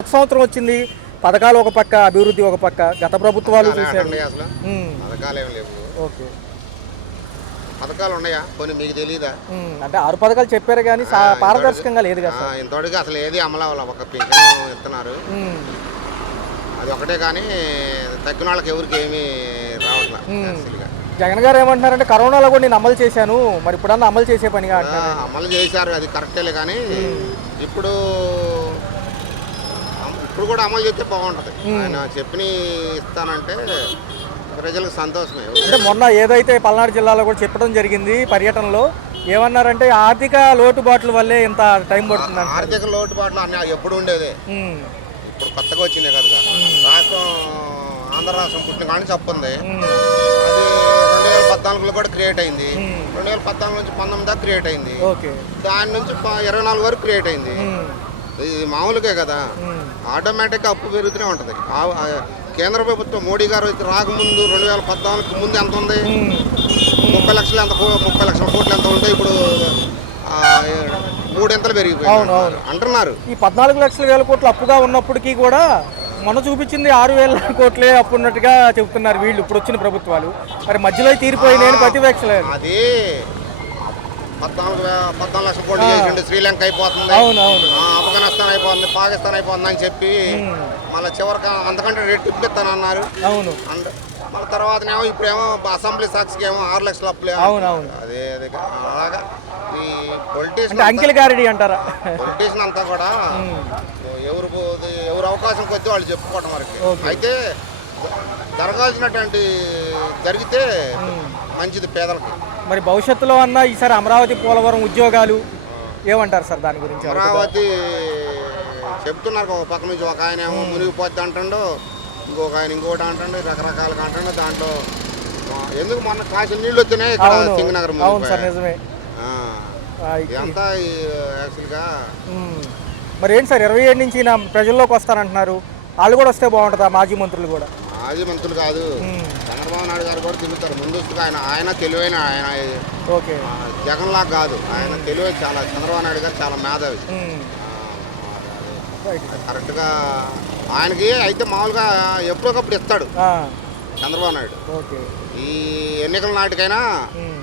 సంవత్సరం వచ్చింది. పథకాలు ఒక పక్క, అభివృద్ధి ఒక పక్క. గత ప్రభుత్వాలు చూశారు. అసలు పథకాలు ఏమి లేవు. ఓకే, పథకాలు ఉన్నాయా కొన్ని మీకు తెలీదా? అంటే 6 పథకాలు చెప్పారు కానీ పారదర్శకంగా లేదు కదా. ఇంతవరకు అసలు ఏది అమలు అవ్వాలి. ఒక పెన్షన్ ఇస్తున్నారు, అది ఒకటే కానీ తగ్గిన వాళ్ళకి ఎవరికి ఏమీ రావట్లేదు. జగన్ గారు ఏమంటున్నారంటే కరోనాలో కూడా నేను అమలు చేశాను, మరి ఇప్పుడన్నా అమలు చేసే పనిగా అంటారు. అమలు చేశారు, అది కరెక్టేలే కానీ ఇప్పుడు కూడా అమలు చేస్తే బాగుంటుంది. ఆయన చెప్పిన ఇస్తానంటే ప్రజలకు సంతోషమే. అంటే మొన్న ఏదైతే పల్నాడు జిల్లాలో కూడా చెప్పడం జరిగింది పర్యటనలో, ఏమన్నారంటే ఆర్థిక లోటుబాట్ల వల్లే ఇంత టైం పడుతుంది. ఆర్థిక లోటుబాట్లు అన్నీ ఎప్పుడు ఉండేది, ఇప్పుడు కొత్తగా వచ్చింది కదా. రాష్ట్రం ఆంధ్ర రాష్ట్రం పుట్టిన కానీ చెప్పుంది. అది 2014లో కూడా క్రియేట్ అయింది. 2014 నుంచి 19 దాకా క్రియేట్ అయింది. దాని నుంచి 24 వరకు క్రియేట్ అయింది. ఇది మామూలుగా కదా, ఆటోమేటిక్గా అప్పు పెరుగుతూనే ఉంటుంది. కేంద్ర ప్రభుత్వం మోడీ గారు రాకముందు 2014 ముందు ఎంత ఉంది? 30 లక్షలు ఎంత, 30 లక్షల కోట్లు ఎంత ఉంటే ఇప్పుడు 3 పెరిగిపోయాయి అంటున్నారు. ఈ 14 లక్షల వేల కోట్లు అప్పుగా ఉన్నప్పటికీ కూడా మొన్న చూపించింది 6,000 కోట్లే అప్పు ఉన్నట్టుగా చెబుతున్నారు వీళ్ళు ఇప్పుడు వచ్చిన ప్రభుత్వాలు. మరి మధ్యలో తీరిపోయినాయని ప్రతిపక్షలేదు. అది 14 లక్షల కోట్లు చేసిండు. శ్రీలంక అయిపోతుంది, ఆఫ్ఘనిస్తాన్ అయిపోతుంది, పాకిస్తాన్ అయిపోతుంది అని చెప్పి మళ్ళీ చివరికి అంతకంటే రేటు ఇప్పిస్తానన్నారు. అవును, మళ్ళీ తర్వాతనేమో ఇప్పుడేమో అసెంబ్లీ సాక్షికి ఏమో 6 లక్షల అప్పులే. అదే అలాగా ఈ పొలిటీషియన్ అంకిల్ గారిడి అంటారా? పొలిటీషియన్ అంతా కూడా ఎవరు అవకాశం కొద్దీ వాళ్ళు చెప్పుకోవటం వరకు. అయితే జరగాల్సినటువంటి జరిగితే మంచిది పేదలకు. మరి భవిష్యత్తులో అన్నా ఈసారి అమరావతి పోలవరం ఉద్యోగాలు ఏమంటారు సార్ దాని గురించి? అమరావతి చెప్తున్నారు, ఒక పక్క నుంచి ఒక ఆయన ఏమో మునిగిపోద్ది అంటుండో, ఇంకొక ఆయన ఇంకోటి అంటుండో, రకరకాలుగా అంటుండో. దాంట్లో ఎందుకు మొన్న కాసిన నీళ్ళు వచ్చినాయి ఇక్కడ సింగనగర్. నిజమే. ఇదంతా యాక్చువల్గా మరి ఏంటి సార్ 27 నుంచి నా ప్రజల్లోకి వస్తారంటున్నారు, వాళ్ళు కూడా వస్తే బాగుంటుందా? మాజీ మంత్రులు కూడా. మాజీ మంత్రులు కాదు, చంద్రబాబు నాయుడు గారు కూడా తిరుగుతారు ముందుగా. ఆయన తెలివైన ఆయన, జగన్ లాగా కాదు, ఆయన తెలివైన చాలా. చంద్రబాబు నాయుడు గారు చాలా మేధావి. కరెక్ట్గా ఆయనకి అయితే మామూలుగా ఎప్పటికప్పుడు ఇస్తాడు చంద్రబాబు నాయుడు. ఈ ఎన్నికల నాటికైనా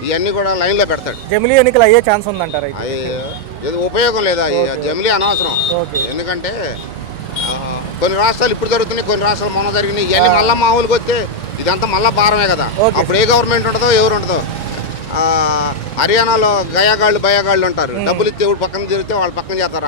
ఇవన్నీ కూడా లైన్లో పెడతాడు. జమిలీ ఎన్నికలు అయ్యే ఛాన్స్ ఉందంటారు. అది ఉపయోగం లేదా, జమిలీ అనవసరం. ఎందుకంటే కొన్ని రాష్ట్రాలు ఇప్పుడు జరుగుతున్నాయి, కొన్ని రాష్ట్రాలు మొన్న జరిగినాయి. ఇవన్నీ మళ్ళీ మామూలుగా వస్తే ఇదంతా మళ్ళీ భారమే కదా. అప్పుడు ఏ గవర్నమెంట్ ఉంటుందో ఎవరు ఉంటుందో. హర్యానాలో గయాగాళ్ళు భయాగాళ్ళు ఉంటారు, డబ్బులు ఇస్తే ఎవరు పక్కన తిరిగితే వాళ్ళు పక్కన చేస్తారు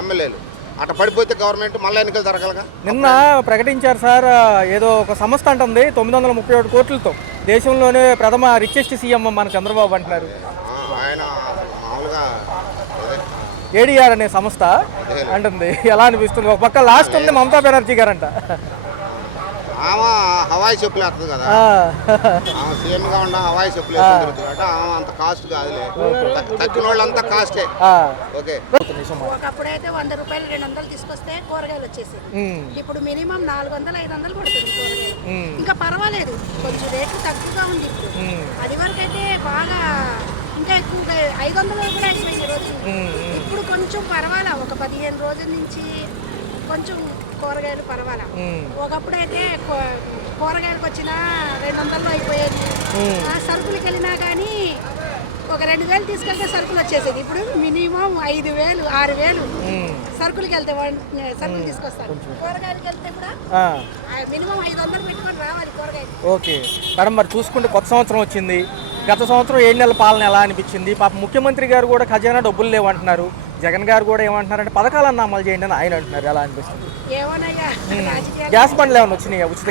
ఎమ్మెల్యేలు. అట్లా పడిపోతే గవర్నమెంట్ మళ్ళీ ఎన్నికలు జరగలగా. నిన్న ప్రకటించారు సార్, ఏదో ఒక సంస్థ అంటుంది 937 కోట్లతో దేశంలోనే ప్రథమ రిచెస్ట్ సీఎం మన చంద్రబాబు అంటున్నారు. ఆయన మామూలుగా ఏడీఆర్ అనే సంస్థ అంటుంది. ఎలా అనిపిస్తుంది? ఒక పక్క లాస్ట్ ఉంది మమతా బెనర్జీ గారంట. ఆమె హవాయి చెప్పులు వేస్తుంది కదా, ఆమె సీఎంగా ఉన్న హవాయి చెప్పులు వేస్తుంది అంటే ఆమె అంత కాస్ట్ కాదులే, తక్కిన వాళ్ళంతా కాస్టే. ఓకే, ఒకప్పుడైతే 100 రూపాయలు 200 తీసుకొస్తే కూరగాయలు వచ్చేసి ఇప్పుడు మినిమం 400 500 పడుతుంది కూరగాయలు. ఇంకా పర్వాలేదు, కొంచెం రేట్లు తక్కువగా ఉంది ఇప్పుడు. అది వరకు అయితే బాగా ఇంకా ఎక్కువగా 500 కూడా అయిపోయింది రోజు. ఇప్పుడు కొంచెం పర్వాలా, ఒక 15 రోజుల నుంచి కొంచెం కూరగాయలు పర్వాలా. ఒకప్పుడైతే కూరగాయలకు వచ్చినా 200లో అయిపోయేది. సరుకులకి వెళ్ళినా కానీ ఒక 2000 తీసుకెళ్తే సరుకులు వచ్చేసేది. ఇప్పుడు మినిమం 5000 6000 సరుకులకి వెళ్తే సరుకులు తీసుకొస్తారు. కూరగాయలకి వెళ్తే కూడా మినిమం 500 పెట్టుకొని రావాలి కూరగాయలు. ఓకే మేడం, మరి చూసుకుంటే కొత్త సంవత్సరం వచ్చింది. గత సంవత్సరం 7 నెలల పాలన ఎలా అనిపించింది? పాప ముఖ్యమంత్రి గారు కూడా ఖజానా డబ్బులు లేవంటున్నారు. జగన్ గారు కూడా ఏమంటున్నారంటే పథకాలన్నా అమలు చేయండి అని ఆయన అంటున్నారు. ఎలా అనిపిస్తుంది? గ్యాస్ బండ్లు ఏమైనా వచ్చినాయా? ఉచిత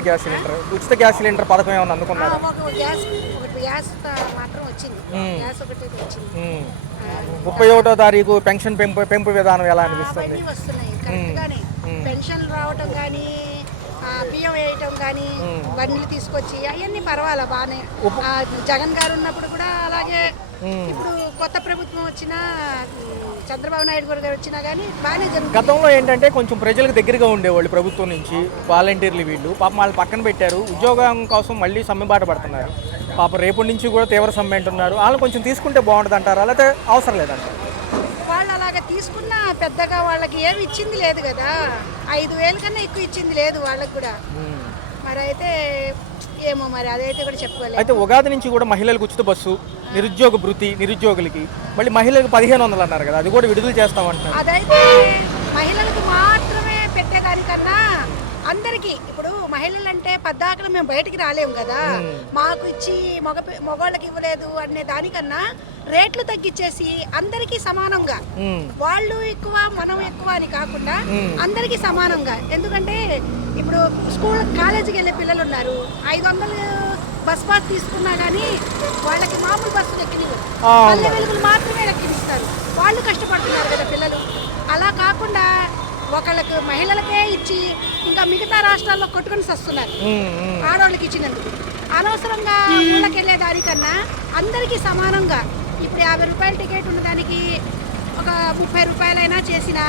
గ్యాస్ సిలిండర్ పథకం ఏమైనా అందుకున్నారు? 31వ తారీఖు పెన్షన్ పెంపు విధానం ఎలా అనిపిస్తుంది? పెన్షన్లు రావటం కానీ, బియ్యం వేయటం కానీ, బండ్లు తీసుకొచ్చి అవన్నీ పర్వాలా బాగానే. జగన్ గారు ఉన్నప్పుడు కూడా అలాగే. ఇప్పుడు కొత్త ప్రభుత్వం వచ్చినా, చంద్రబాబు నాయుడు గారు వచ్చినా కానీ బాగానే జరుగుతుంది. గతంలో ఏంటంటే కొంచెం ప్రజలకు దగ్గరగా ఉండేవాళ్ళు ప్రభుత్వం నుంచి, వాలంటీర్లు. వీళ్ళు పాపం వాళ్ళు పక్కన పెట్టారు, ఉద్యోగం కోసం మళ్ళీ సమ్మెబాట పడుతున్నారు. పాపం రేపటి నుంచి కూడా తీవ్ర సమ్మె అంటున్నారు. వాళ్ళు కొంచెం తీసుకుంటే బాగుంటుంది అంటారా, లేకపోతే అవసరం లేదంటారు? వాళ్ళు అలాగే తీసుకున్నా పెద్దగా వాళ్ళకి ఏమి ఇచ్చింది లేదు కదా. 5,000 కన్నా ఎక్కువ ఇచ్చింది లేదు వాళ్ళకి కూడా. మరి అయితే ఏమో మరి అదైతే కూడా చెప్పుకోలేదు. అయితే ఉగాది నుంచి కూడా మహిళలకు ఉచిత బస్సు, నిరుద్యోగ భృతి నిరుద్యోగులకి, మళ్ళీ మహిళలకు 1,500 అన్నారు కదా, అది కూడా విడుదల చేస్తామంటున్నారు. అదైతే మహిళలకు మాత్రమే పెట్టేదానికన్నా అందరికీ, ఇప్పుడు మహిళలు అంటే పద్దాకలు మేము బయటికి రాలేము కదా, మాకు ఇచ్చి మగవాళ్ళకి ఇవ్వలేదు అనే దానికన్నా రేట్లు తగ్గించేసి అందరికీ సమానంగా, వాళ్ళు ఎక్కువ మనం ఎక్కువ అని కాకుండా అందరికీ సమానంగా. ఎందుకంటే ఇప్పుడు స్కూల్ కాలేజీకి వెళ్ళే పిల్లలు ఉన్నారు, 500 బస్ పాస్ తీసుకున్నా కానీ వాళ్ళకి మామూలు బస్సులు ఎక్కినివ్వరు, పల్లె వెలుగులు మాత్రమే ఎక్కినిస్తారు. వాళ్ళు కష్టపడుతున్నారు కదా పిల్లలు. అలా కాకుండా ఒకళ్ళకి మహిళలకే ఇచ్చి ఇంకా మిగతా రాష్ట్రాల్లో కొట్టుకొని వస్తున్నారు ఆడవాళ్ళకి ఇచ్చినందుకు. అనవసరంగా ఊళ్ళకి వెళ్ళే దానికన్నా అందరికీ సమానంగా ఇప్పుడు 50 రూపాయల టికెట్ ఉన్నదానికి ఒక 30 రూపాయలైనా చేసిన,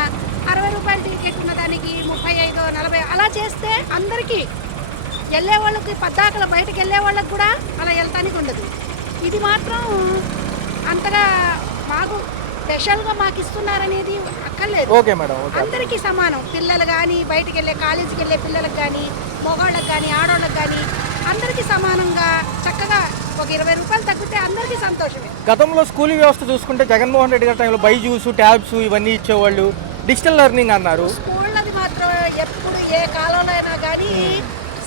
60 రూపాయల టికెట్ ఉన్నదానికి 35, 40 అలా చేస్తే అందరికీ వెళ్ళే వాళ్ళకి పద్దాకల బయటకు వెళ్ళే వాళ్ళకి కూడా అలా వెళ్తానికి ఉండదు. ఇది మాత్రం అంతగా మాకు స్పెషల్గా మాకు ఇస్తున్నారనేది అక్కర్లేదు. ఓకే మేడం, అందరికీ సమానం. పిల్లలు కానీ బయటకు వెళ్ళే కాలేజీకి వెళ్ళే పిల్లలకు కానీ మగవాళ్ళకి కానీ ఆడవాళ్ళకి కానీ అందరికీ సమానంగా చక్కగా ఒక 20 రూపాయలు తగ్గితే అందరికీ సంతోషమే. గతంలో స్కూల్ వ్యవస్థ చూసుకుంటే జగన్మోహన్ రెడ్డి గారి టైంలో బైజూస్, ట్యాబ్స్ ఇవన్నీ ఇచ్చేవాళ్ళు, డిజిటల్ లెర్నింగ్ అన్నారు. స్కూళ్ళది మాత్రం ఎప్పుడు ఏ కాలంలో అయినా కానీ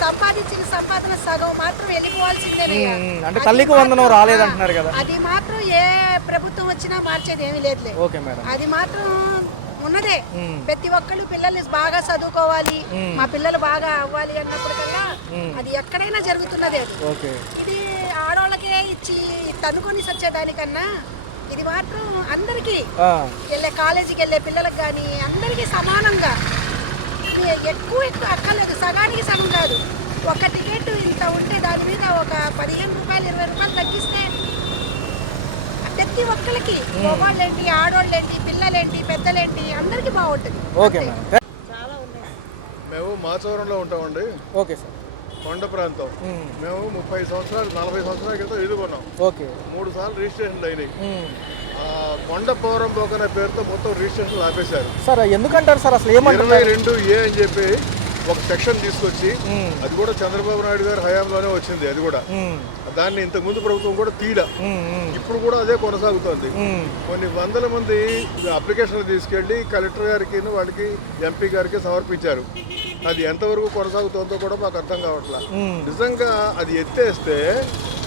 సంపాదించిన సంపాదన సగం మాత్రం వెళ్ళిపోవాల్సిందే. అంటే తల్లికి వందనం రాలేదంటున్నారు కదా, అది మాత్రం ఏ ప్రభుత్వం వచ్చినా మార్చేది ఏమీ లేదులే. ఓకే మేడం, అది మాత్రం ఉన్నదే. ప్రతి ఒక్కళ్ళు పిల్లల్ని బాగా చదువుకోవాలి, మా పిల్లలు బాగా అవ్వాలి అన్నప్పటికల్లా అది ఎక్కడైనా జరుగుతున్నదే. ఇది ఆడవాళ్ళకే ఇచ్చి తనుకొని సచ్చేదానికన్నా ఇది మాత్రం అందరికీ వెళ్ళే కాలేజీకి వెళ్ళే పిల్లలకు కానీ అందరికీ సమానంగా ఎక్కువ అక్కర్లేదు, సగానికి సగం కాదు. ఒక టికెట్ ఇంత ఉంటే దాని మీద ఒక 15 రూపాయలు 20 రూపాయలు తగ్గిస్తే ప్రతి ఒక్కరికి మగవాళ్ళేంటి ఆడవాళ్ళేంటి పిల్లలేంటి పెద్దలేంటి అందరికీ బాగుంటుంది. Okay madam. మేము మాచవరంలో ఉంటామండి. Okay sir. కొండ ప్రాంతం. మేము 30 సంవత్సరాలు 40 సంవత్సరాల క్రితం ఇల్లు కొన్నాం. ఓకే. 3 సార్లు రిజిస్ట్రేషన్లు అయినాయి. కొండ పౌరం అనే పేరుతో మొత్తం రిజిస్ట్రేషన్లు ఆపేశారు సార్. ఎందుకంటారు సార్? అసలు ఏమంటారు? 22A అని చెప్పి ఒక సెక్షన్ తీసుకొచ్చి, అది కూడా చంద్రబాబు నాయుడు గారి హయాంలోనే వచ్చింది. అది కూడా దాన్ని ఇంతకుముందు ప్రభుత్వం కూడా తీయడా, ఇప్పుడు కూడా అదే కొనసాగుతోంది. కొన్ని వందల మంది అప్లికేషన్లు తీసుకెళ్లి కలెక్టర్ గారికి వాళ్ళకి ఎంపీ గారికి సమర్పించారు. అది ఎంతవరకు కొనసాగుతుందో కూడా మాకు అర్థం కావట్లా. నిజంగా అది ఎత్తేస్తే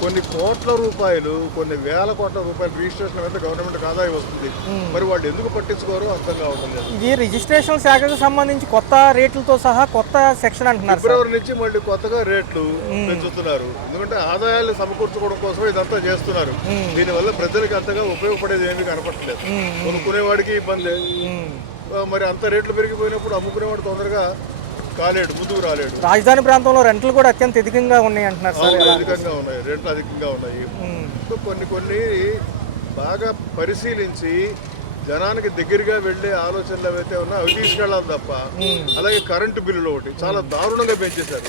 కొన్ని కోట్ల రూపాయలు, కొన్ని వేల కోట్ల రూపాయలు రిజిస్ట్రేషన్ అయితే గవర్నమెంట్ ఆదాయం వస్తుంది. మరి వాళ్ళు ఎందుకు పట్టించుకోరో అర్థం కావట్లేదు. ఇది రిజిస్ట్రేషన్ శాఖకు సంబంధించి కొత్త రేట్లతో సహా కొత్త సెక్షన్ అంటున్నారు. ఫిబ్రవరి నుంచి మళ్ళీ కొత్తగా రేట్లు పెంచుతున్నారు. ఎందుకంటే ఆదాయాలు సమకూర్చుకోవడం కోసం ఇదంతా చేస్తున్నారు. దీనివల్ల ప్రజలకు అంతగా ఉపయోగపడేది ఏమీ కనపడట్లేదు. కొనుక్కునేవాడికి ఇబ్బంది. మరి అంత రేట్లు పెరిగిపోయినప్పుడు అమ్ముకునేవాడు తొందరగా కాలేడు, ముందుకు రాలేడు. రాజధాని ప్రాంతంలో రెంట్లు కూడా అత్యంత అధికంగా ఉన్నాయి అంటున్నారు సార్. అధికంగా ఉన్నాయి, రేట్లు అధికంగా ఉన్నాయి. కొన్ని బాగా పరిశీలించి జనానికి దగ్గరగా వెళ్లే ఆలోచనలు ఏవైతే ఉన్నాయో అవి తీసుకెళ్ళాలి తప్ప. అలాగే కరెంటు బిల్లులు ఒకటి చాలా దారుణంగా పెంచేశారు.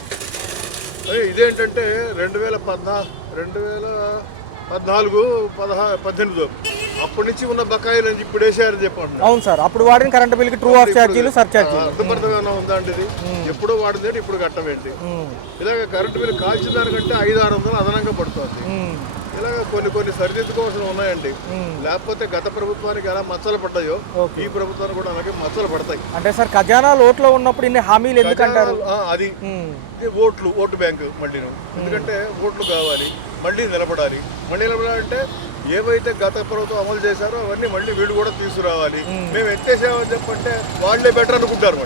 ఇదేంటంటే 2014-18 అప్పటి నుంచి ఉన్న బకాయిలు ఇప్పుడు వేసారని చెప్పండి. అవును సార్. అప్పుడు వాడిన కరెంట్ బిల్కి ట్రూ ఆఫ్ ఛార్జీలు, సర్ ఛార్జీలు అర్థమర్థమైనా ఉందా అండి? ఇది ఎప్పుడో వాడింది ఇప్పుడు కట్టమేంటి? ఇలాగ కరెంటు బిల్లు కాల్చిన దానికంటే 500-600 అదనంగా పడుతుంది. ఇలాగ కొన్ని సరిదిద్దుకోవాల్సిన ఉన్నాయండి. లేకపోతే గత ప్రభుత్వానికి ఎలా మచ్చలు పడ్డాయో ఈ ప్రభుత్వానికి కూడా అలాగే మచ్చలు పడతాయి. అంటే సార్ ఖజానా లోట్లో ఉన్నప్పుడు ఇన్ని హామీలు ఎందుకంటారు? అది ఓటు బ్యాంకు మళ్ళీ. ఎందుకంటే ఓట్లు కావాలి, మళ్ళీ నిలబడాలి. మళ్ళీ నిలబడాలంటే ఏవైతే గత ప్రభుత్వం అమలు చేశారో అవన్నీ మళ్ళీ వీళ్ళు కూడా తీసుకురావాలి. మేము ఎత్తేసామని చెప్పంటే వాళ్ళే బెటర్ అనుకుంటారు.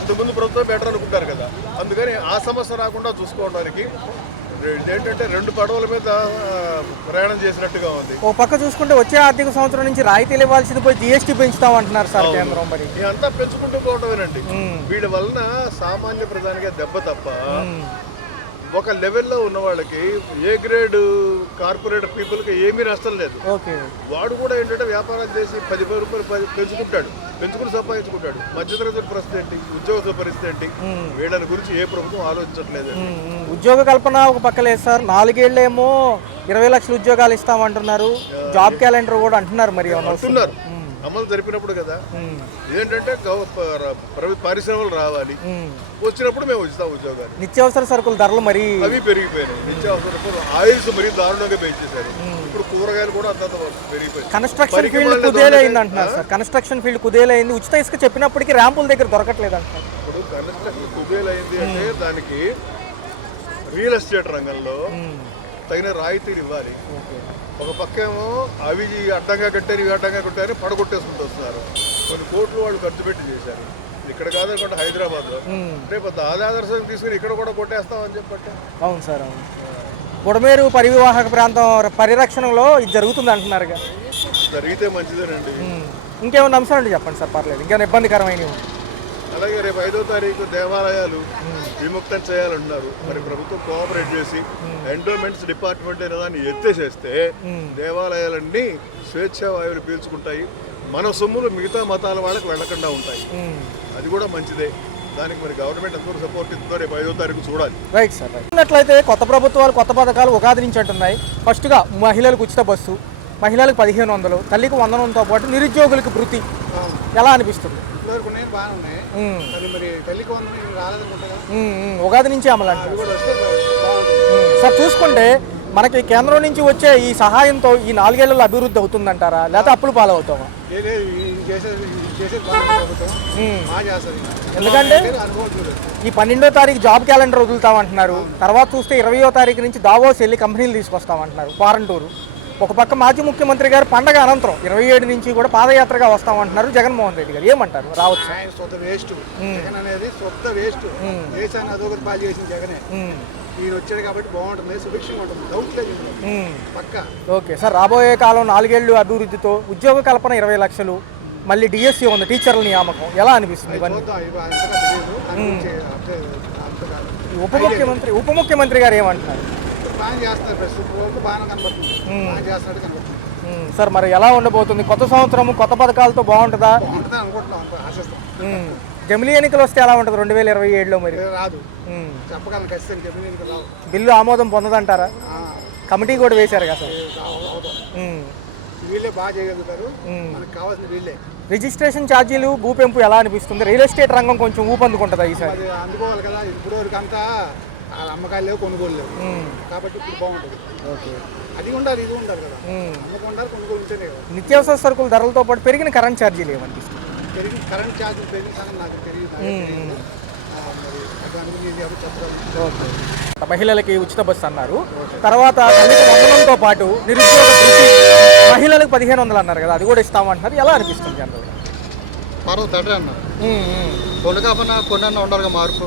ఇంతకుముందు ప్రభుత్వం బెటర్ అనుకుంటారు కదా. అందుకని ఆ సమస్య రాకుండా చూసుకోవడానికి ఏంటంటే 2 పడవల మీద ప్రయాణం చేసినట్టుగా ఉంది. ఓ పక్క చూసుకుంటే వచ్చే ఆర్థిక సంవత్సరం నుంచి రాయితీలు ఇవ్వాల్సింది పోయి GST పెంచుతాం అంటున్నారు సార్ కేంద్రం. మరి ఇదంతా పెంచుకుంటూ పోవటమేనండి. వీళ్ళ వలన సామాన్య ప్రజానికే దెబ్బ తప్ప ఒక లెవెల్లో ఉన్న వాళ్ళకి, ఏ గ్రేడ్ కార్పొరేట్ పీపుల్కి ఏమీ నష్టం లేదు. వాడు కూడా ఏంటంటే వ్యాపారం చేసి 10 రూపాయలు పెంచుకుని సంపాదించుకుంటాడు. మధ్యతరగతి పరిస్థితి ఏంటి? ఉద్యోగస్తుల పరిస్థితి ఏంటి? వీళ్ళని గురించి ఏ ప్రభుత్వం ఆలోచించట్లేదు. ఉద్యోగ కల్పన ఒక పక్క లేదు సార్. 4 ఏళ్ళేమో 20 లక్షల ఉద్యోగాలు ఇస్తామంటున్నారు. జాబ్ క్యాలెండర్ కూడా అంటున్నారు. మరి అంటున్నారు. అమలు జరిపినప్పుడు కదా. ఏంటంటే పరిశ్రమలు రావాలి, వచ్చినప్పుడు మేము ఇస్తాం ఉద్యోగాలు. నిత్యావసర సరుకుల ధరలు మరి అవి పెరిగిపోయినాయి. నిత్యావసర ఆయిల్స్ మరీ దారుణంగా పెంచేశారు. ఇప్పుడు కూరగాయలు కూడా అంత పెరిగిపోయి. కన్స్ట్రక్షన్ ఫీల్డ్ కుదేలైంది అంటున్నారు సార్. కన్స్ట్రక్షన్ ఫీల్డ్ కుదేలైంది, ఉచిత ఇసుక చెప్పినప్పటికీ ర్యాంపుల దగ్గర దొరకట్లేదు అంటున్నారు. ఇప్పుడు కన్స్ట్రక్షన్ కుదేలైంది అంటే దానికి రియల్ ఎస్టేట్ రంగంలో తగిన రాయితీలు ఇవ్వాలి. ఒక పక్కేమో అవి అడ్డంగా కట్టారు, ఇవి అడ్డంగా కట్టారు, పడగొట్టేసుకుంటూ వస్తున్నారు. కొన్ని కోట్లు వాళ్ళు ఖర్చు పెట్టి చేశారు. ఇక్కడ కాదనుకుంటే హైదరాబాద్లో రేపు ఆదర్శం తీసుకుని ఇక్కడ కూడా కొట్టేస్తామని చెప్పట్టే. అవును సార్, అవును. బుడమేరు పరివాహక ప్రాంతం పరిరక్షణలో ఇది జరుగుతుంది అంటున్నారు. జరిగితే మంచిదేనండి. ఇంకేమైనా అంశాలు చెప్పండి సార్, పర్లేదు. ఇంకేమైనా ఇబ్బందికరమైనవి? అలాగే రేపు 5వ తారీఖు దేవాలయాలు విముక్తం చేయాలంటున్నారు. మరి ప్రభుత్వం కోఆపరేట్ చేసి ఎండోమెంట్స్ డిపార్ట్మెంట్ అనే దాన్ని ఎత్తేసేస్తే దేవాలయాలన్నీ స్వేచ్ఛా వాయువులు పీల్చుకుంటాయి. మన సొమ్ములు మిగతా మతాల వాళ్ళకి వెళ్లకుండా ఉంటాయి. అది కూడా మంచిదే. దానికి మరి గవర్నమెంట్ ఎంతో సపోర్ట్ ఇస్తుందో రేపు 5వ తారీఖు చూడాలి. Right sir. ఉన్నట్లయితే కొత్త ప్రభుత్వాలు కొత్త పథకాలు ఉగాది నుంచి అంటున్నాయి. ఫస్ట్గా మహిళలకు ఉచిత బస్సు, మహిళలకు 1500, తల్లికి వందనంతో పాటు నిరుద్యోగులకు భృతి. ఎలా అనిపిస్తుంది? ఉగాది నుంచి అమలు అంటారు సార్. చూసుకుంటే మనకి కేంద్రం నుంచి వచ్చే ఈ సహాయంతో ఈ 4 ఏళ్లలో అభివృద్ధి అవుతుందంటారా, లేకపోతే అప్పులు పాలవుతామా? ఎందుకంటే ఈ 12వ తారీఖు జాబ్ క్యాలెండర్ వదులుతామంటున్నారు. తర్వాత చూస్తే 20వ తారీఖు నుంచి దావోస్ వెళ్ళి కంపెనీలు తీసుకొస్తామంటున్నారు, ఫారెన్ టూరు. ఒక పక్క మాజీ ముఖ్యమంత్రి గారు పండగ అనంతరం 27 నుంచి కూడా పాదయాత్రగా వస్తామంటున్నారు జగన్మోహన్ రెడ్డి గారు. ఏమంటారు? రావచ్చు. Okay sir. రాబోయే కాలం 4 ఏళ్ళు అభివృద్ధితో ఉద్యోగ కల్పన 20 లక్షలు, మళ్ళీ డిఎస్సి ఉంది, టీచర్ల నియామకం. ఎలా అనిపిస్తుంది ఇవన్నీ? ఉప ముఖ్యమంత్రి గారు ఏమంటున్నారు సార్? మరి ఎలా ఉండబోతుంది? కొత్త సంవత్సరం కొత్త పథకాలతో బాగుంటుందా? జమిలీ ఎన్నికలు వస్తే ఎలా ఉంటుంది 2027లో? మరి బిల్లు ఆమోదం పొందదంటారా? కమిటీ కూడా వేశారు కదా సార్. రిజిస్ట్రేషన్ ఛార్జీలు భూపెంపు ఎలా అనిపిస్తుంది? రియల్ ఎస్టేట్ రంగం కొంచెం ఊపందుకుంటుందా ఈసారి? అమ్మకాలు లేవు, కొనుగోలు లేవు కాబట్టి ఇప్పుడు బాగుంటుంది. అది ఉండాలి, ఇది ఉండాలి కదా. అమ్మకం ఉండాలి, కొనుగోలు ఉంటేనే కదా. నిత్యావసర సరుకుల ధరలతో పాటు పెరిగిన కరెంట్ ఛార్జీలు ఏమనిపిస్తుంది? కరెంట్ ఛార్జీలు పెరిగిన సంగతి నాకు తెలియదు. మహిళలకి ఉచిత బస్సు అన్నారు. తర్వాత వందనంతో పాటు నిరుద్యోగ వృత్తి మహిళలకు 1500 అన్నారు కదా, అది కూడా ఇస్తామంటున్నారు. ఎలా అనిపిస్తుంది జనరల్గా? పర్వాలేదు, బెటర్ అన్న. కొన్ని కాకుండా కొన్ని అన్న ఉండాలిగా, మార్పు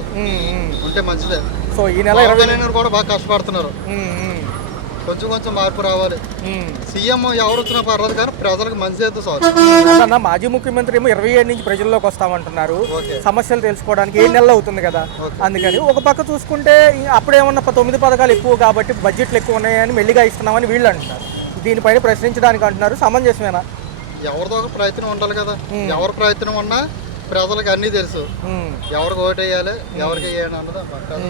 ఉంటే మంచిదే. సో ఈ నెల 20 కూడా బాగా కష్టపడుతున్నారు. కొంచెం మార్పు రావాలి. సీఎం ఎవరు వచ్చినా పర్లేదు కానీ ప్రజలకు మంచి అయితే చాలు. మాజీ ముఖ్యమంత్రి ఏమో 27 నుంచి ప్రజల్లోకి వస్తామంటున్నారు. సమస్యలు తెలుసుకోవడానికి 7 నెలలు అవుతుంది కదా. అందుకని ఒక పక్క చూసుకుంటే అప్పుడేమన్నా 9 పథకాలు ఎక్కువ కాబట్టి బడ్జెట్లు ఎక్కువ ఉన్నాయని మెల్లిగా ఇస్తున్నామని వీళ్ళు అంటున్నారు. దీనిపైన ప్రశ్నించడానికి అంటున్నారు. సమంజసమేనా? ఎవరిదో ఒక ప్రయత్నం ఉండాలి కదా. ఎవరి ప్రయత్నం ఉన్నా ప్రజలకు అన్నీ తెలుసు. ఎవరికి ఓటు వేయాలి, ఎవరికి వేయాలి అన్నది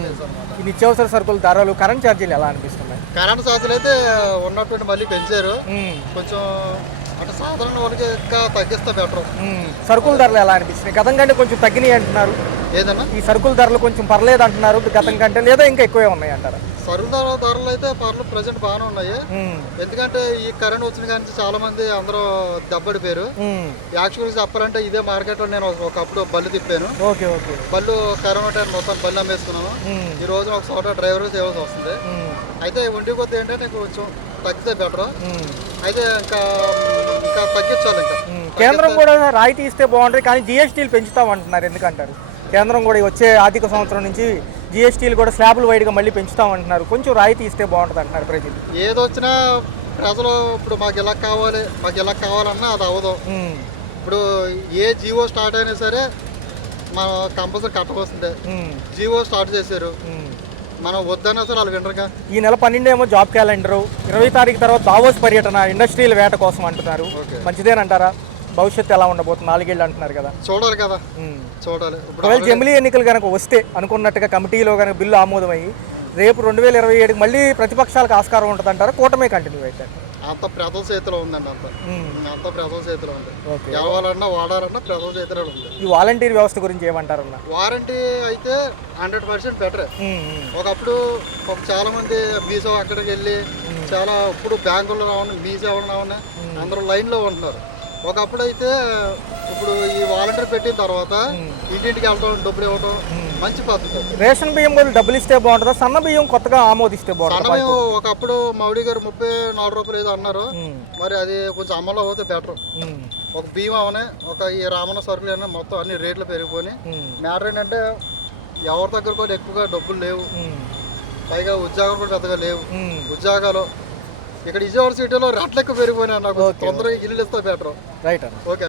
తెలుసు అన్నమాట. ఈ నిత్యావసర సరుకుల ధరలు, కరెంట్ ఛార్జీలు ఎలా అనిపిస్తున్నాయి? కరెంట్ ఛార్జీలు అయితే ఉన్నటువంటి మళ్ళీ పెంచారు. కొంచెం అంటే సాధారణ వాళ్ళకి ఇంకా తగ్గిస్తే బెటర్. సరుకుల ధరలు ఎలా అనిపిస్తున్నాయి? గతం కంటే కొంచెం తగ్గినాయి అంటున్నారు. ఏదన్నా ఈ సరుకుల ధరలు కొంచెం పర్లేదు అంటున్నారు గతం కంటే, లేదా ఇంకా ఎక్కువే ఉన్నాయి అంటారా? సరుకుల ధరలు అయితే పర్లేదు, ప్రజెంట్ బాగానే ఉన్నాయి. ఎందుకంటే ఈ కరెంట్ వచ్చిన కానీ చాలా మంది అందరూ దెబ్బడిపోయారు. యాక్చువల్గా చెప్పాలంటే ఇదే మార్కెట్ లో నేను ఒకప్పుడు బళ్ళు తిప్పాను. బళ్ళు కరోనా టైం మొత్తం బళ్ళు అమ్మేసుకున్నాను. ఈ రోజు ఒక చోట డ్రైవర్ చేయవలసి వస్తుంది. అయితే ఉండి కొద్ది ఏంటంటే కొంచెం తగ్గితే బెటర్. అయితే ఇంకా తగ్గించాలి. ఇంకా కేంద్రం కూడా రాయితీ ఇస్తే బాగుంటుంది కానీ జిఎస్టీలు పెంచుతామంటున్నారు. ఎందుకంటారు? కేంద్రం కూడా వచ్చే ఆర్థిక సంవత్సరం నుంచి జిఎస్టీలు కూడా స్లాబులు వైడ్గా మళ్ళీ పెంచుతామంటున్నారు. కొంచెం రాయితీ ఇస్తే బాగుంటుంది అంటున్నారు ప్రజలు. ఏదొచ్చినా ప్రజలు ఇప్పుడు మాకు ఇలా కావాలి, మాకు ఇలా కావాలన్నా అది అవ్వదు. ఇప్పుడు ఏ జియో స్టార్ట్ అయినా సరే మనం కంపల్సరీ కట్టవలసిందే. జియో స్టార్ట్ చేశారు, మనం వద్దన్నా సరే వాళ్ళు వినరుగా. ఈ నెల 12 ఏమో జాబ్ క్యాలెండరు, 20 తారీఖు తర్వాత దావోస్ పర్యటన ఇండస్ట్రియల్ వేట కోసం అంటున్నారు. మంచిదేనంటారా? భవిష్యత్తు ఎలా ఉండబోతుంది? 4 ఏళ్ళు అంటున్నారు కదా, చూడాలి కదా. చూడాలి. ఒకవేళ జమిలీ ఎన్నికలు కనుక వస్తే అనుకున్నట్టుగా కమిటీలో కనుక బిల్లు ఆమోదమయ్యి రేపు 2027కి మళ్ళీ ప్రతిపక్షాలకు ఆస్కారం ఉంటుంది అంటారా? కూటమే కంటిన్యూ అయితే అంత ప్రజల చేతిలో ఉందండి. అంత ప్రజల చేతిలో ఉంది. ఓకే. గెలవాలన్నా వాడాలన్నా ప్రజల చేతిలో ఉంది. ఈ వాలంటీర్ వ్యవస్థ గురించి ఏమంటారన్న? వారంటీ అయితే 100% బెటర్. ఒకప్పుడు చాలా మంది మీసో అక్కడికి వెళ్ళి చాలా ఇప్పుడు బ్యాంకుల్లో రావని మీ సేవలు రావని అందరూ లైన్లో ఉంటున్నారు. ఒకప్పుడు అయితే ఇప్పుడు ఈ వాలంటీర్ పెట్టిన తర్వాత ఇంటింటికి వెళ్ళడం డబ్బులు ఇవ్వడం మంచి పద్ధతి. రేషన్ బియ్యం బదులు డబ్బులు ఇస్తే బాగుంటుందా, సన్న బియ్యం కొత్తగా ఆమోదిస్తే బాగుంటుందా? సన్నమే ఒకప్పుడు మౌడి గారు 34 రూపాయలు ఏదో అన్నారు. మరి అది కొంచెం అమలు అవుతే బెటర్. ఒక బియ్యం అవనే ఒక ఈ రామన్న సరుకులు అయినా మొత్తం అన్ని రేట్లు పెరిగిపోయి మ్యాటర్ ఏంటంటే ఎవరి దగ్గర కూడా ఎక్కువగా డబ్బులు లేవు. పైగా ఉద్యోగాలు కూడా పెద్దగా లేవు. ఉద్యోగాలు ఇక్కడ విజయవాడ సిటీలో రేట్లు ఎక్కువ పెరిగిపోయినా నాకు తొందరగా ఇల్లు ఇస్తే బెటర్. రైట్ అన్న. ఓకే.